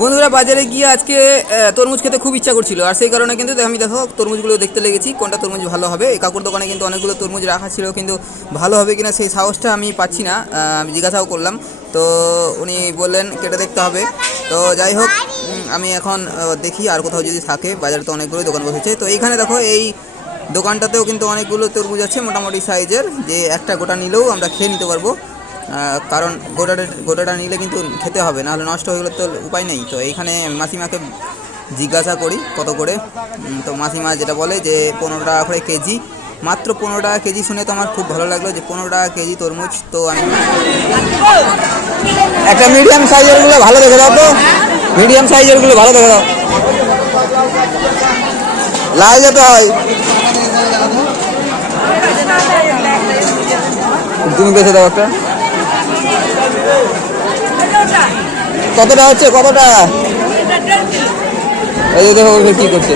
বন্ধুরা বাজারে গিয়ে আজকে তরমুজ খেতে খুব ইচ্ছা করছিল, আর সেই কারণে কিন্তু আমি দেখো তরমুজগুলো দেখতে লেগেছি কোনটা তরমুজ ভালো হবে। এই কাকুর দোকানে কিন্তু অনেকগুলো তরমুজ রাখা ছিল, কিন্তু ভালো হবে কিনা সেই সাহসটা আমি পাচ্ছি না। আমি জিজ্ঞাসাও করলাম, তো উনি বললেন কেটে দেখতে হবে। তো যাই হোক, আমি এখন দেখি আর কোথাও যদি থাকে। বাজারে তো অনেকগুলো দোকান বসেছে, তো এইখানে দেখো এই দোকানটাতেও কিন্তু অনেকগুলো তরমুজ আছে মোটামুটি সাইজের, যে একটা গোটা নিলেও আমরা খেয়ে নিতে পারবো। কারণ গোটাটা নিলে কিন্তু খেতে হবে, নাহলে নষ্ট হয়ে গেলে তো উপায় নেই। তো এইখানে মাসিমাকে জিজ্ঞাসা করি কত করে। তো মাসিমা যেটা বলে যে 15 টাকা করে কেজি, মাত্র 15 টাকা কেজি। শুনে তো আমার খুব ভালো লাগলো যে 15 টাকা কেজি তরমুজ। তো আমি একটা মিডিয়াম সাইজেরগুলো ভালো দেখে দাও, তো মিডিয়াম সাইজেরগুলো ভালো দেখে দাও, লাল যেতে হয়। তুমি বেছে দাও একটা। কতটা হচ্ছে, কতটা? এই দেখো কি করছে।